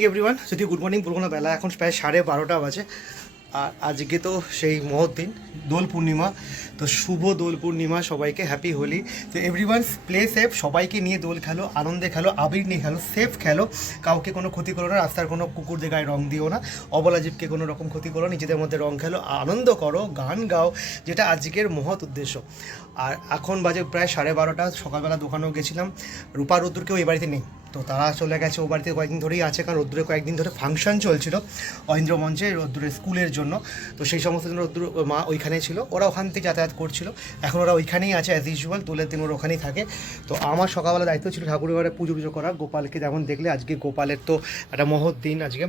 Morning everyone. যদি good morning বলবো না, বেলা এখন প্রায় 12:30 বাজে। আর আজকে তো সেই মহৎ দিন দোল পূর্ণিমা। তো শুভ দোল পূর্ণিমা, সবাইকে হ্যাপি হোলি। তো এভরিওয়ান প্লে সেফ, সবাইকে নিয়ে দোল খেলো, আনন্দে খেলো, আবির নিয়ে খেলো, সেফ খেলো, কাউকে কোনো ক্ষতি করো না, রাস্তার কোনো কুকুরদের গায়ে রং দিও না, অবলা জীবকে কোনো রকম ক্ষতি করো, নিজেদের মধ্যে রং খেলো, আনন্দ করো, গান গাও, যেটা আজকের মহৎ উদ্দেশ্য। আর এখন বাজে প্রায় 12:30। সকালবেলা দোকানেও গেছিলাম, রূপা রুদ্রকেও এই বাড়িতে নেই, তো তারা চলে গেছে ও বাড়িতে কয়েকদিন ধরেই আছে, কারণ রোদ্দুরে কয়েকদিন ধরে ফাংশন চলছিল অহিন্দ্র মঞ্চে রোদ্দুরের স্কুলের জন্য। তো সেই সমস্ত দিন রোদ্দুর মা ওইখানেই ছিল, ওরা ওখান থেকে যাতায়াত করছিল, এখন ওরা ওইখানেই আছে অ্যাজ ইউজুয়াল, দোলের দিন ওরা ওখানেই থাকে। তো আমার সকালবেলা দায়িত্ব ছিল ঠাকুরের ঘরে পুজো পুজো করা, গোপালকে যেমন দেখলে আজকে গোপালের তো একটা মহৎ দিন আজকে।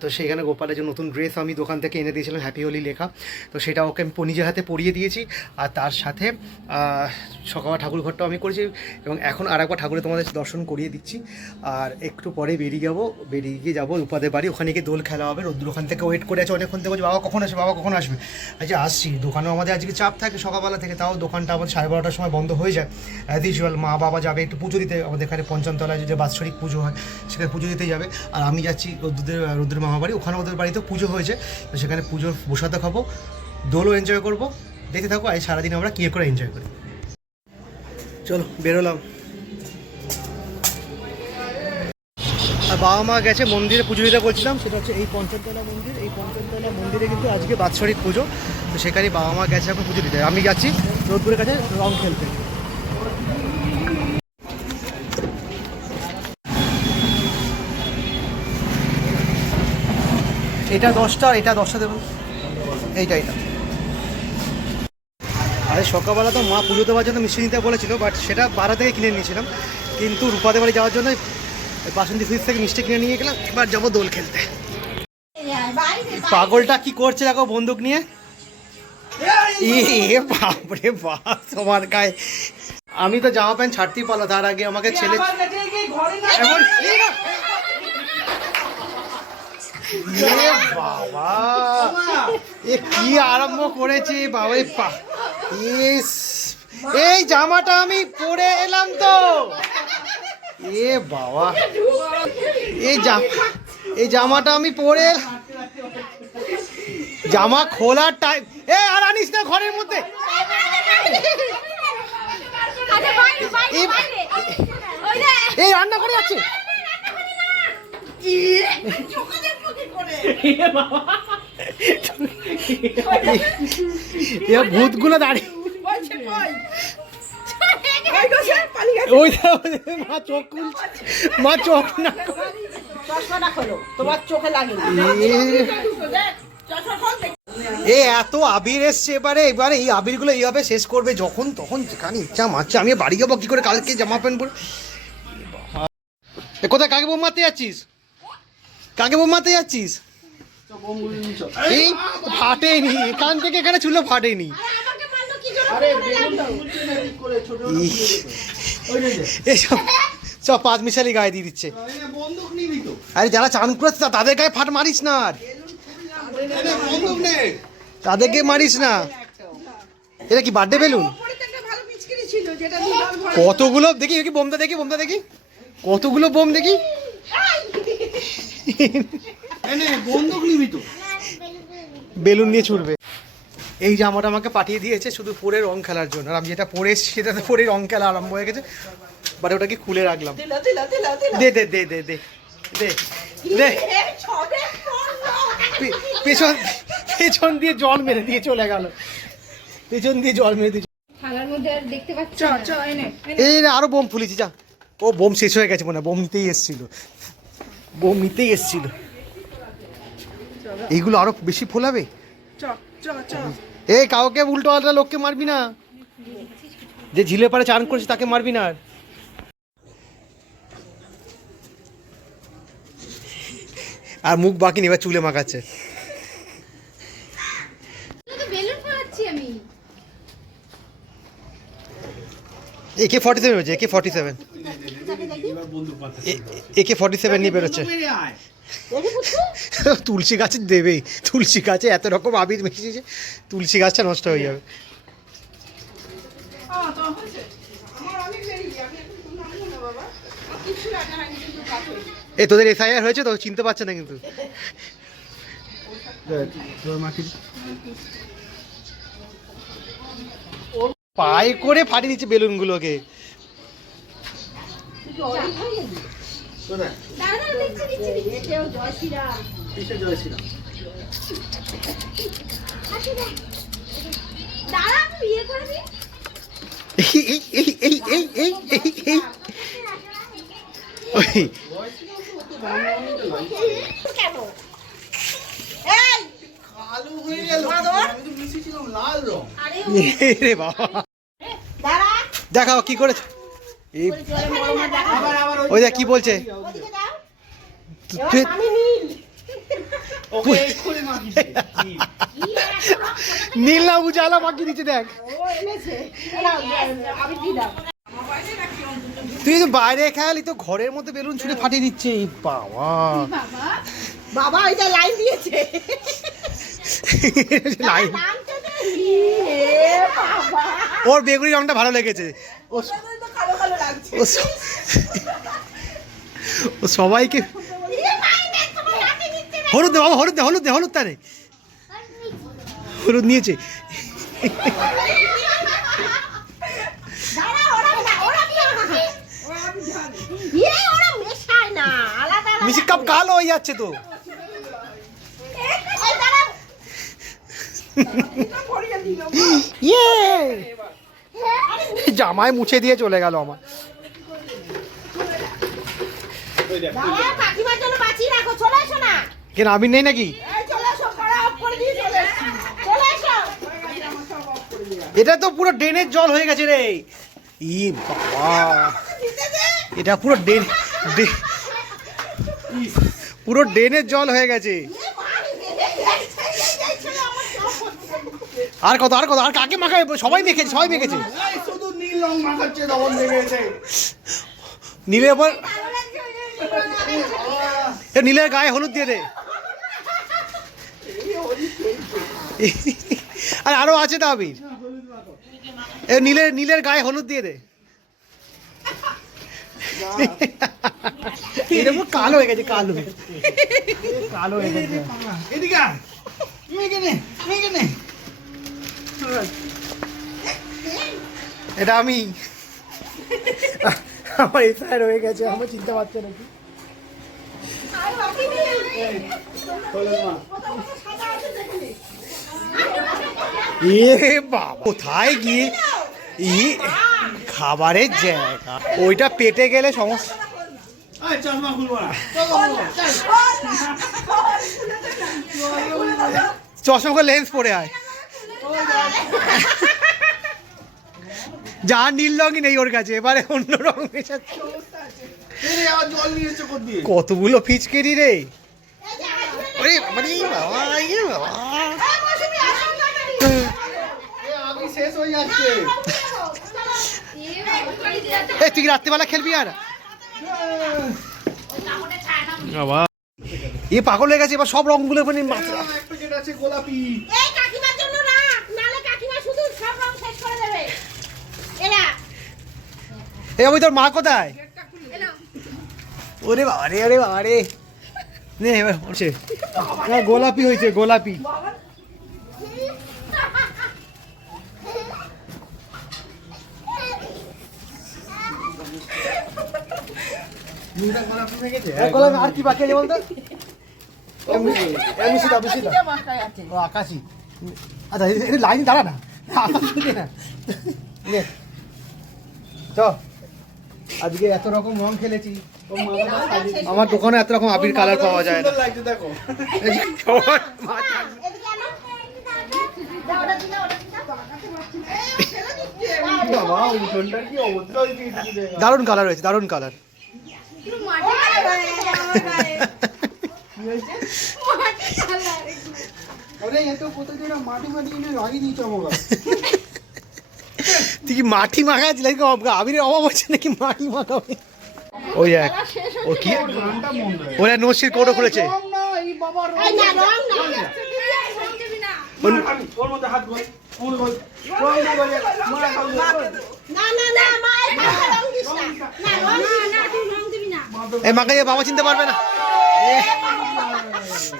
তো সেইখানে গোপালের যে নতুন ড্রেস আমি দোকান থেকে এনে দিয়েছিলাম হ্যাপি হোলি লেখা, তো সেটা ওকে আমি নিজের হাতে পরিয়ে দিয়েছি। আর তার সাথে সকাল ঠাকুর ঘরটাও আমি করেছি, এবং এখন আর একবার ঠাকুরের তোমাদের দর্শন করিয়ে দিচ্ছি। আর একটু পরে বেরিয়ে গিয়ে যাবো রূপাদের বাড়ি, ওখানে গিয়ে দোল খেলা হবে। রোদ্দুর ওখান থেকে ওয়েট করে আছে অনেকক্ষণ থেকে, বলছে বাবা কখন আসবে, বাবা কখন আসবে। আচ্ছা আসছি, দোকানেও আমাদের আজকে চাপ থাকে সকালবেলা থেকে, তাও দোকানটা আমাদের 12:30টার সময় বন্ধ হয়ে যায় অ্যাজ ইউজুয়াল। মা বাবা যাবে একটু পুজো দিতে, আমাদের এখানে পঞ্চমতলায় যে বাৎসরিক পুজো হয় সেখানে পুজো দিতে যাবে। আর আমি যাচ্ছি রোদ্দুরের মামা বাড়ি, ওখানে ওদের বাড়িতেও পুজো হয়েছে, তো সেখানে পুজোর বসাতে খাবো, দোলও এনজয় করবো। দেখতে থাকো আজ সারাদিন আমরা কী করে এনজয় করি। চলো বেরোলাম। আর বাবা মা গেছে মন্দিরে পুজো দিতে, বলছিলাম সেটা হচ্ছে এই পঞ্চমতলা মন্দির। এই পঞ্চমতলা মন্দিরে কিন্তু আজকে বাৎসরিক পুজো, তো সেখানে বাবা মা গেছে এখন পুজো দিতে। আমি যাচ্ছি রোদ্দুরের কাছে রং খেলতে। এটা 10টা, এটা 10টা দেবেন, এইটা। আরে সকালবেলা তো মা পুজো দেওয়ার জন্য মিষ্টি নিতে বলেছিল, বাট সেটা বাড়া থেকে কিনে নিয়েছিলাম, কিন্তু রূপাদের বাড়ি যাওয়ার জন্য বাসন্তী সুইচ থেকে মিষ্টি কিনে নিয়ে গেলাম। এবার যাবো দোল খেলতে। পাগলটা কি করছে দেখো বন্দুক নিয়ে, বাপরে বাপ তোমার গায়ে। আমি তো জামা প্যান্ট ছাড়তেই পারলো, তার আগে আমাকে ছেলে বাবা এ কি আরম্ভ করেছে বাবা। এই জামাটা আমি পরে এলাম তো, এ বাবা এই জামাটা আমি পরে জামা খোলার টাইম। আর আনিস না ঘরের মধ্যে, এই রান্না করে যাচ্ছে ভূতগুলো দাঁড়িয়ে, মা চোখ না এত আবির এসছে, এবারে এই আবিরগুলো এইভাবে শেষ করবে যখন তখন, যেখানে ইচ্ছা মারছে। আমি বাড়ি যাবো কি করে, কালকে জামা প্যান্ট পরে। কোথায় কাকে বোম মারতে যাচ্ছিস, কাকে বোম মারতে যাচ্ছিস? এই ফাটেনি, এখান থেকে এখানে ছিল ফাটেনি। সব 5 মিশালি গায়ে দিয়ে দিচ্ছে। আরে যারা চান করেছে তাদের গায়ে ফাট মারিস না, আর তাদেরকে মারিস না। এটা কি বার্থডে বেলুন? কতগুলো দেখি বোমটা দেখি, কতগুলো বোম দেখি। বেলুন নিয়ে ছুটবে। এই জামাটা আমাকে পাঠিয়ে দিয়েছে শুধু পরে রং খেলার জন্য, আর আমি যেটা পরে এসেছি সেটাতে পরে রং খেলা আরম্ভ হয়ে গেছে। বাট ওটাকে খুলে রাখলাম। দে দে দে দে দে দে দে পেছন দিয়ে জল মেরে দিয়ে চলে গেল, পেছন দিয়ে জল মেরে দিয়ে। এই আরো বোম ফুলেছি, যা। ও বোম শেষ হয়ে গেছে মনে হয়, বোম নিতেই এসছিল। এইগুলো আরো বেশি ফোলাবে। এই কাউকে উল্টো পাল্টা লোককে মারবি না, যে ঝিলে পারে চান করেছে তাকে মারবি না। আর মুখ বাকি নেই, এবার চুলে মাখাচ্ছে। AK-47 হচ্ছে, AK-47 নিয়ে বেরোচ্ছে। তুলসী গাছে দেবেই, তুলসী গাছে এত রকম আবির মিশিয়েছে, তুলসী গাছটা নষ্ট হয়ে যাবে। এ তোদের এসআইআর হয়েছে তো, চিনতে পারছে না কিন্তু। পায়ে করে ফাটিয়ে দিচ্ছে বেলুনগুলোকে। দেখাও কি করেছে, ওই দেখ কি বলছে। নীল না উজালা মাখিয়ে দিচ্ছে দেখ। তুই তো বাইরে খেয়ালি তো ঘরের মধ্যে বেলুন ছুঁড়ে ফাটিয়ে দিচ্ছে। বাবা বাবা এটা লাইন দিয়েছে, লাইন। ওর বেগুনি রংটা ভালো লেগেছে, ও সবাইকে হলুদ দে বাবা, হলুদ দে, হলুদ দে, হলুদ তারে হলুদ নিয়েছে। মিশির কাপ কালো হয়ে যাচ্ছে তো। জামায় মুছে দিয়ে চলে গেল আমার। কেন আমি নেই নাকি? এটা তো পুরো ড্রেনের জল হয়ে গেছে রে। ই বাবা, এটা পুরো পুরো ড্রেনের জল হয়ে গেছে। আর কত আর কত, আর কাকে মাখায়? সবাই মেখেছে, সবাই মেখেছে। শুধু নীল রং মাখাচ্ছে, তখন দেখেছে নীলের উপর, নীলের গায়ে হলুদ দিয়ে দে। আর আরো আছে তো আবির, নীলের গায়ে হলুদ দিয়ে দে। এটা পুরো কালো হয়ে গেছে, কালো কালো হয়ে গেছে। এদিকে এটা আমি, আমার এসআইআর হয়ে গেছে, আমার চিনতে পারছে নাকি। এ বাবা, কোথায় গিয়ে খাবারের জায়গা, ওইটা পেটে গেলে সমস্যা। চশমা খুলবো না, চশমা করে লেন্স পরে আয়। যা নীল রঙই নেই ওর কাছে, এবারে অন্য রং মেশাচ্ছে। জল নিয়েছে কোথায়? কতগুলো ফিচকেরি রে। ওরে বাবা রে বাবা, এ বাবা, আমি শেষ হয়ে যাচ্ছে। এই তুই রাত্রিবেলা খেলবি আর? বাবা এ পাগল হয়ে গেছে, এবার সব রংগুলো মানে মাথা। এক প্যাকেট আছে গোলাপি। এই কাকিমার জন্য রাখ, নালে কাকিমা শুধু সব রং শেষ করে দেবে। এলা এই ওই তোর মা কোথায়? ওরে বাবা রে, আরে বাবা রে, নে এবার হচ্ছে গোলাপি হয়েছে, গোলাপি। গোলাপি আর কি বাকি আছে বলতো? ও আকাশি। আচ্ছা এটা লাইন দাঁড়া না, চ আজকে এত রকম রং খেলেছি। আমার দোকানে এত রকম আবির কালার পাওয়া যায় না। লাগছে দেখো। দারুণ কালার হয়েছে, দারুণ কালার। তুই কি মাটি মাখাচ্ছিস নাকি? আবিরের অভাব হচ্ছে নাকি মাটি মাখাবে? ওই এক ও কি ওরা নসির কোটো খুলেছে। ওর মধ্যে হাত গোল, না না না মা, এই রং দিস না, না রং দিবি না, তুই রং দিবি না। এই মাকে বাবা চিনতে পারবে না।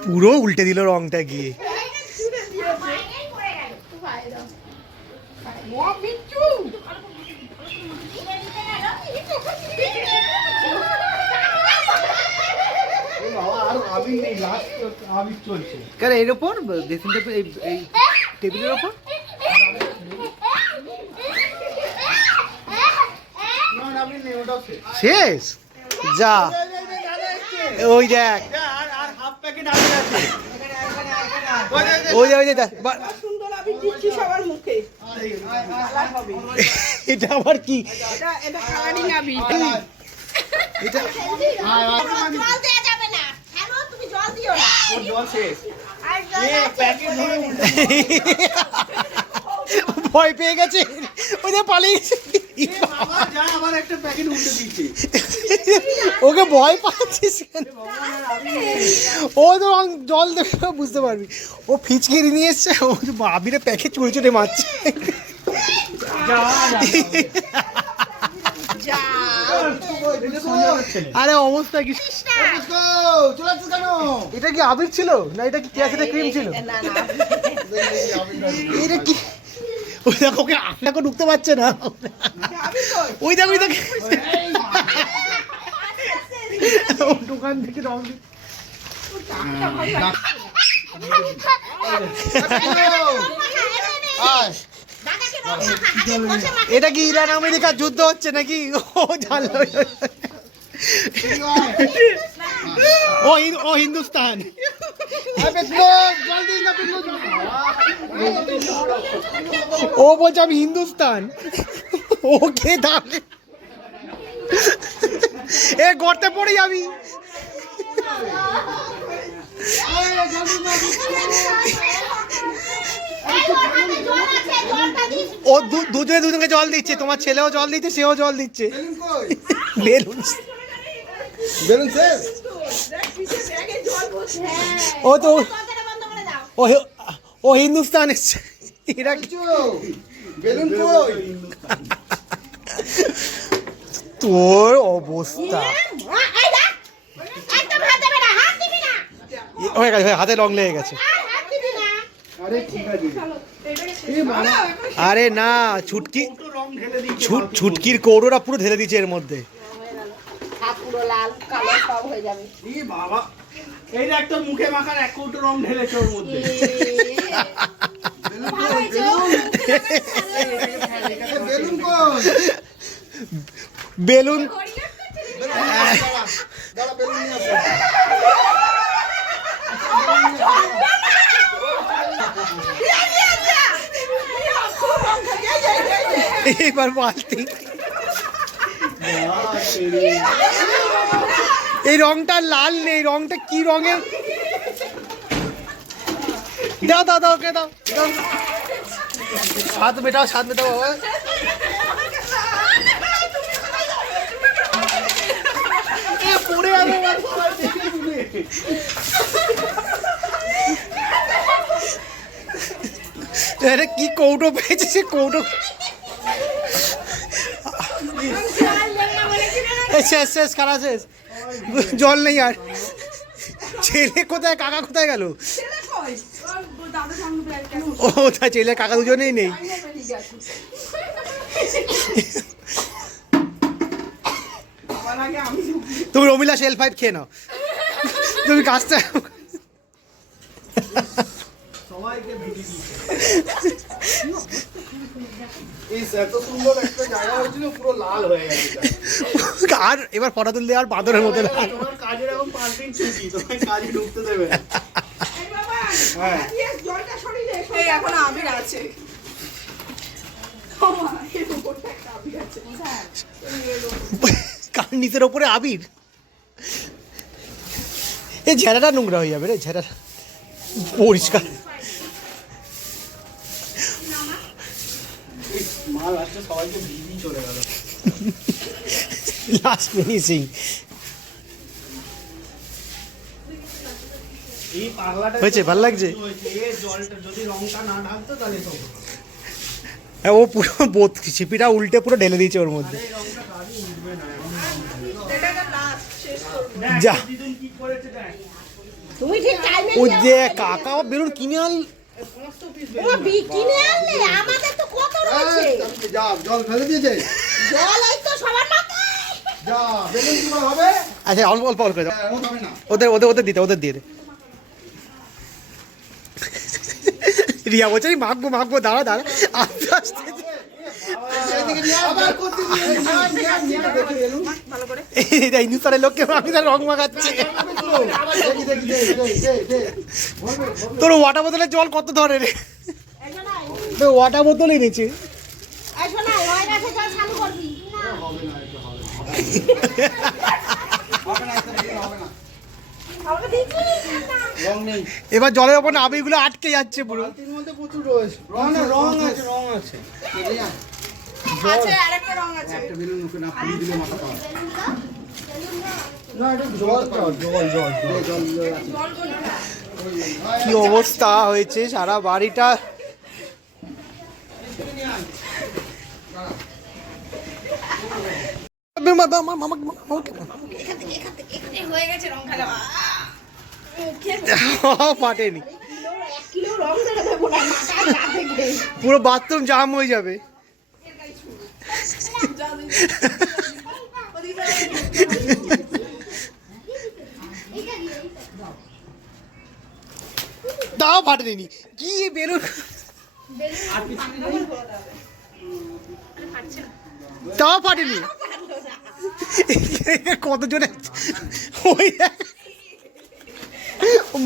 পুরো উল্টে দিল রংটা গিয়ে। মায়েরই পড়ে গেল। ও মিঠু। বাবা আর আবির নেই, লাস্ট আবির চলছে। কেন এর ওপর ড্রেসিং টেবিল, এই টেবিলের ওপর না আবির নেই, ওটাও শেষ। শেষ যা। ওই দেখ, আর হাফ প্যাকেট আবির আছে। ওই যে দেখ সুন্দর আবির দিচ্ছি সবার মুখে। কালার হবে। এটা আবার কি? এটা কালারিং আবির। এটা জল দেয়া যাবে না। হ্যালো, তুমি জল দিও না। ওর জল শেষ। আর জল এ প্যাকেট ধরে উল্টে ভয় পেয়ে গেছে, ওই যে পালিয়ে গেছে। বাবা যা, আবার একটা প্যাকেট উল্টে দিচ্ছে। ওকে ভয় পাচ্ছিস কেন? ও তো জল দেবে না, বুঝতে পারবি। ও ফিচকিরি নিয়ে এসছে, ও আবিরে প্যাকেট চুড়ে চুড়ে মারছে। যা। আরে অবস্থা কি? চলে আসছো কেন? এটা কি আবির ছিল না এটা কি ক্যাসেটে ক্রিম ছিল? না না। এটা কি? ওই দেখো ওকে এখন ঢুকতে পারছে না। ওই দেখো ও দোকান থেকে রং দাদাকে রং মাখা। বসে মাখা। এটা কি ইরান আমেরিকার যুদ্ধ হচ্ছে নাকি? ও জানলো। ও হিন্দুস্তান। ও বলছে আমি হিন্দুস্তান। ওকে দাঁড়ে এ গর্তে পড়ে যাবি। এই ওখানে জল আছে, জলটা দিস। ও দুজনে দুজনকে জল দিচ্ছে, তোমার ছেলেও জল দিচ্ছে, সেও জল দিচ্ছে। বেলুন বেলুন শেষ। দেখ পিছে ব্যাগে জল বসে। ও তো দরজাটা বন্ধ করে দাও। ও হিন্দুস্তান এসছে। এরা কি? বেলুন কই? তোর অবস্থা এই দেখ। একদম হাত দেবে না, হাত দিবি না। হয়ে গেছে, হাতে রং লেগে গেছে। আর হাত দিবি না। আরে ঠিক আছে। এই বাবা আরে না, ছুটকি কৌটো রং ঢেলে দিচ্ছে। ছুটকির কৌড়োটা পুরো ঢেলে দিচ্ছে এর মধ্যে। হাত পুরো লাল, কালো সব হয়ে যাবে। এই বাবা, এই দেখ তোর মুখে মাখার এক কৌটো রং ঢেলেছে ওর মধ্যে। বেলুন কই? বেলুন দাঁড়া বেলুন নিয়ে আসো। এবার বালতি। এই রংটা লাল নেই, রংটা কি রঙের? দাও দাও দাও, ওকে দাও দাও। সাত মেটাও, সাত মেটাও বাবা। এ পড়ে যাবে না, সবাই দেখে নেবে। আরে কি কৌটো পেয়েছে সে কৌটো। শেষ শেষ, খারাপ শেষ, জল নেই আর। ছেলে কোথায়, কাকা কোথায় গেল? দাদা সামনে ব্যাগ কেন? ও তা ছেলে কাকা দুজনেই নেই। ঠিক আছে। আমার আগে আমি ঢুকি। তুমি রমিলা শেল ফাইভ খেয়ে নাও, তুমি কাজটা। সবাইকে ভিড়ি দিচ্ছে। এই এত সুন্দর একটা জায়গা হয়েছিল, পুরো লাল হয়ে গেছে। আর এবার ফটো তুললে আর বাঁদরের মতো না। তোমার কাজের এখন 5 দিন ছুটি, তোমার কাজে ঢুকতে দেবে না। এই বাবা, হ্যাঁ। দিয়ে জলটা সরিয়ে দে। এই এখন আবির আছে। বাবা, এর উপরটা একটা আবির আছে। কার নিচের ওপরে আবির। এই ঝেড়াটা নোংরা হয়ে যাবে রে, ঝেড়াটা পরিষ্কার। মা লাস্টে সবাইকে ভিড়ি চলে গেল। Last finishing. এই পাগলাটা হয়েছে, ভালো লাগছে? এই জলটা যদি রংটা না ঢালতো তাহলে তো হতো। হ্যাঁ, ও পুরো ছিপিটা উল্টে পুরো ঢেলে দিয়েছে ওর মধ্যে। এই রংটা কাজই উঠবে না। এটা লাস্ট শেষ যা। দিদুন কি করেছে দেখ। তুমি ঠিক টাইমে ওই যে কাকা বেলুন কিনে আন। কিনে আনলে আমাদের তো কত রয়েছে যা জল ফেলে দিয়েছে জল এই তো সবার মাথায় যা বেলুন কি করে হবে আচ্ছা অল্প অল্প অল্প করে দাও। এমন হবে না ওদের দিয়ে দে রিয়া বলছে আমি মাখবো দাঁড়া আস্তে আস্তে আবার করতে এই হিন্দুস্তানের লোককে আমি তার রং মাখাচ্ছে তোর ওয়াটার বোতলের জল কত ধরে রে এসো না ওয়াটার বোতল এনেছে এসো না ওই রাতে জল চালু করবি আমাকে দিচ্ছি রং নেই এবার জলের ওপর না আবিরগুলো আটকে যাচ্ছে পুরো বালতির মধ্যে প্রচুর রয়েছে রং আছে আছে আরেকটা রং আছে একটা বেলুন মুখে না ফুল দিলে মাথা পাওয়া না এটা জল আছে কি অবস্থা হয়েছে সারা বাড়িটা হয়ে গেছে রং খেলা ফাটেনি 1 কিলো রং ধরে দেবো না মাথায় রাতে গিয়ে পুরো বাথরুম জাম হয়ে যাবে তাও ফাটেনি কি বেলুন তাও ফাটেনি কতজনে ওই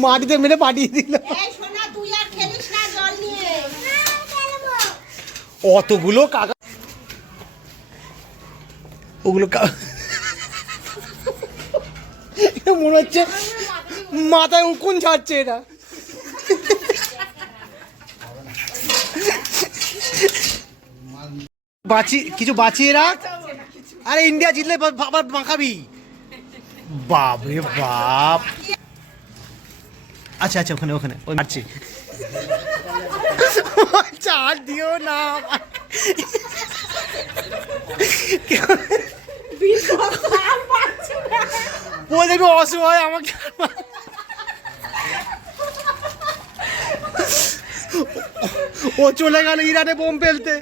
মাটিতে মেরে পাঠিয়ে দিল এই সোনা তুই আর খেলিস না জল নিয়ে অতগুলো কাকা ওগুলো মনে হচ্ছে মাথায় উকুন ছাড়ছে এটা কিছু বাঁচিয়ে রাখ আরে ইন্ডিয়া জিতলে আবার মাখাবি বাপ রে বাপ আচ্ছা ওখানে ওই মারছি চার দিও না বলে একটু অসহায় আমাকে ও চলে গেল ইরানে বোম ফেলতে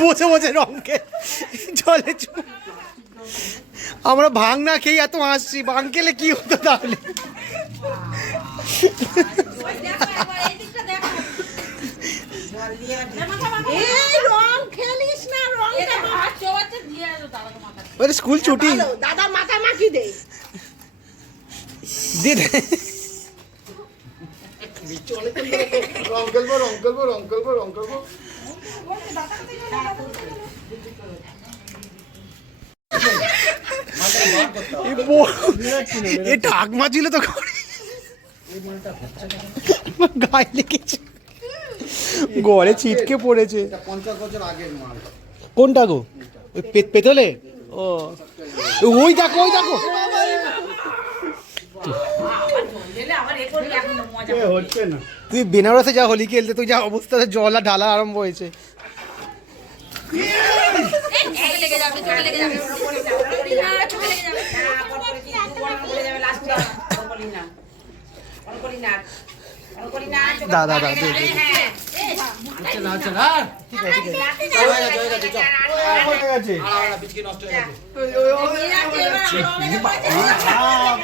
বসে রঙকে জলে আমরা ভাং না খেয়ে এত হাসছি ভাং খেলে কি হতো তাহলে এই রং খেলিস না রংটা হাত চোবাতে দিয়ে দাদা মাথা ওরে স্কুল ছুটি দাদা মাথা মাখি দে দিয়ে দে রং করবো এ ঢাকমা ছিল তো গায়ে লেগেছে গড়ে ছিটকে পড়েছে 50 বছর আগের মাল কোনটা গো ওই পেতলে ও ওই দেখো হচ্ছে না তুই বেনারসে যা হোলি খেলতে তুই যা অবস্থা জল আর ঢালা আরম্ভ হয়েছে দাদা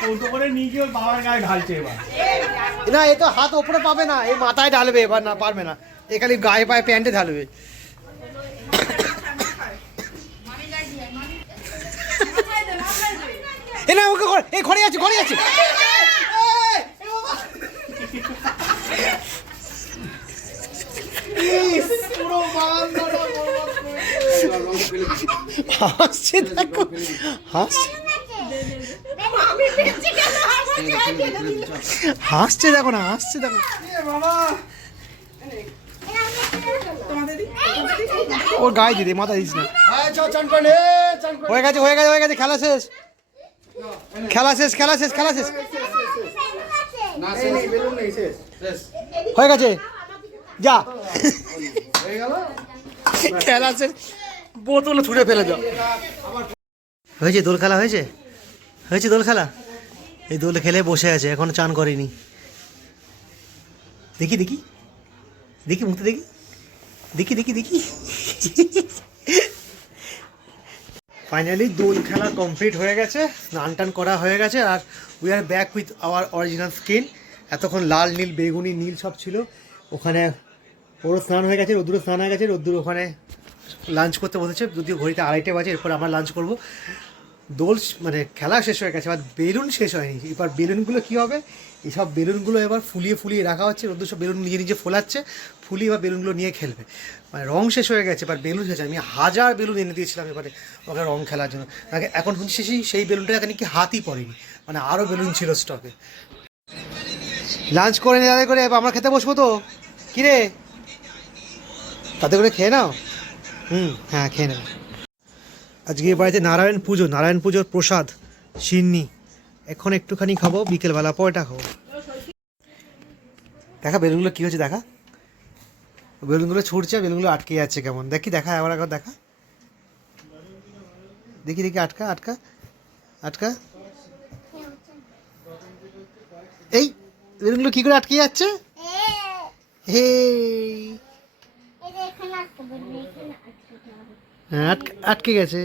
কৌটো করে নিয়ে গিয়ে বাবার গায়ে ঢালছে এবার না এ তো হাত ওপরে পাবে না এই মাথায় ঢালবে এবার না পারবে না এ খালি গায়ে পায়ে প্যান্টে ঢালবে এ না ওকে এই ঘরে আছে হাসছে দেখো হাসছে দেখো না ওর গায়ে দিদি মাথা দিস না হয়ে গেছে খেলা শেষ না সেই বেলুন নেই শেষ হয়ে গেছে যা হয়ে গেল খেলা শেষ বোতল ছুঁড়ে ফেলে দাও। হয়েছে দোল খেলা হয়েছে, হয়েছে দোল খেলা। এই দোল খেলে বসে আছে, এখনো চান করেনি। দেখি দেখি দেখি মুখটা দেখি দেখি দেখি দেখি। ফাইনালি দোল খেলা কমপ্লিট হয়ে গেছে, স্নান টান করা হয়ে গেছে, আর we are back with our original skin. এতক্ষণ লাল নীল বেগুনি নীল সব ছিল, ওখানে ওরও স্নান হয়ে গেছে, রোদ্দুরও স্নান হয়ে গেছে, রোদ্দুর ওখানে লাঞ্চ করতে বসেছে, যদিও ঘড়িতে 2:30 বাজে, এরপর আমরা লাঞ্চ করব। দোল মানে খেলা শেষ হয়ে গেছে, এবার বেলুন শেষ হয়নি। এবার বেলুনগুলো কী হবে, এইসব বেলুনগুলো এবার ফুলিয়ে ফুলিয়ে রাখা হচ্ছে, রোদ্দুর সব বেলুন নিজে নিজে ফোলাচ্ছে, ফুলিয়ে এবার বেলুনগুলো নিয়ে খেলবে। মানে রং শেষ হয়ে গেছে, এবার বেলুন শেষ। আমি 1000 বেলুন এনে দিয়েছিলাম এবারে ওকে রং খেলার জন্য। এখন শুনছি সেই বেলুনটা এখানে কি হাতই পড়েনি, মানে আরও বেলুন ছিল স্টকে। লাঞ্চ করে নিয়ে করে এবার আমরা খেতে বসবো তো, কিরে তাতে করে খেয়ে নাও। হ্যাঁ খেয়ে নাও। আজকে বাড়িতে নারায়ণ পুজো, নারায়ণ পুজোর প্রসাদ সিন্নি। এখন একটুখানি খাবো, বিকেলবেলা পয়টা খাবো। দেখা বেলুনগুলো কী হচ্ছে, দেখা বেলুনগুলো ছুটছে, বেলুনগুলো আটকে যাচ্ছে কেমন, দেখি দেখা আবার একবার দেখা, দেখি দেখি আটকা আটকা আটকা। এই বেলুনগুলো কী করে আটকে যাচ্ছে, হে হ্যাঁ আটকে গেছে।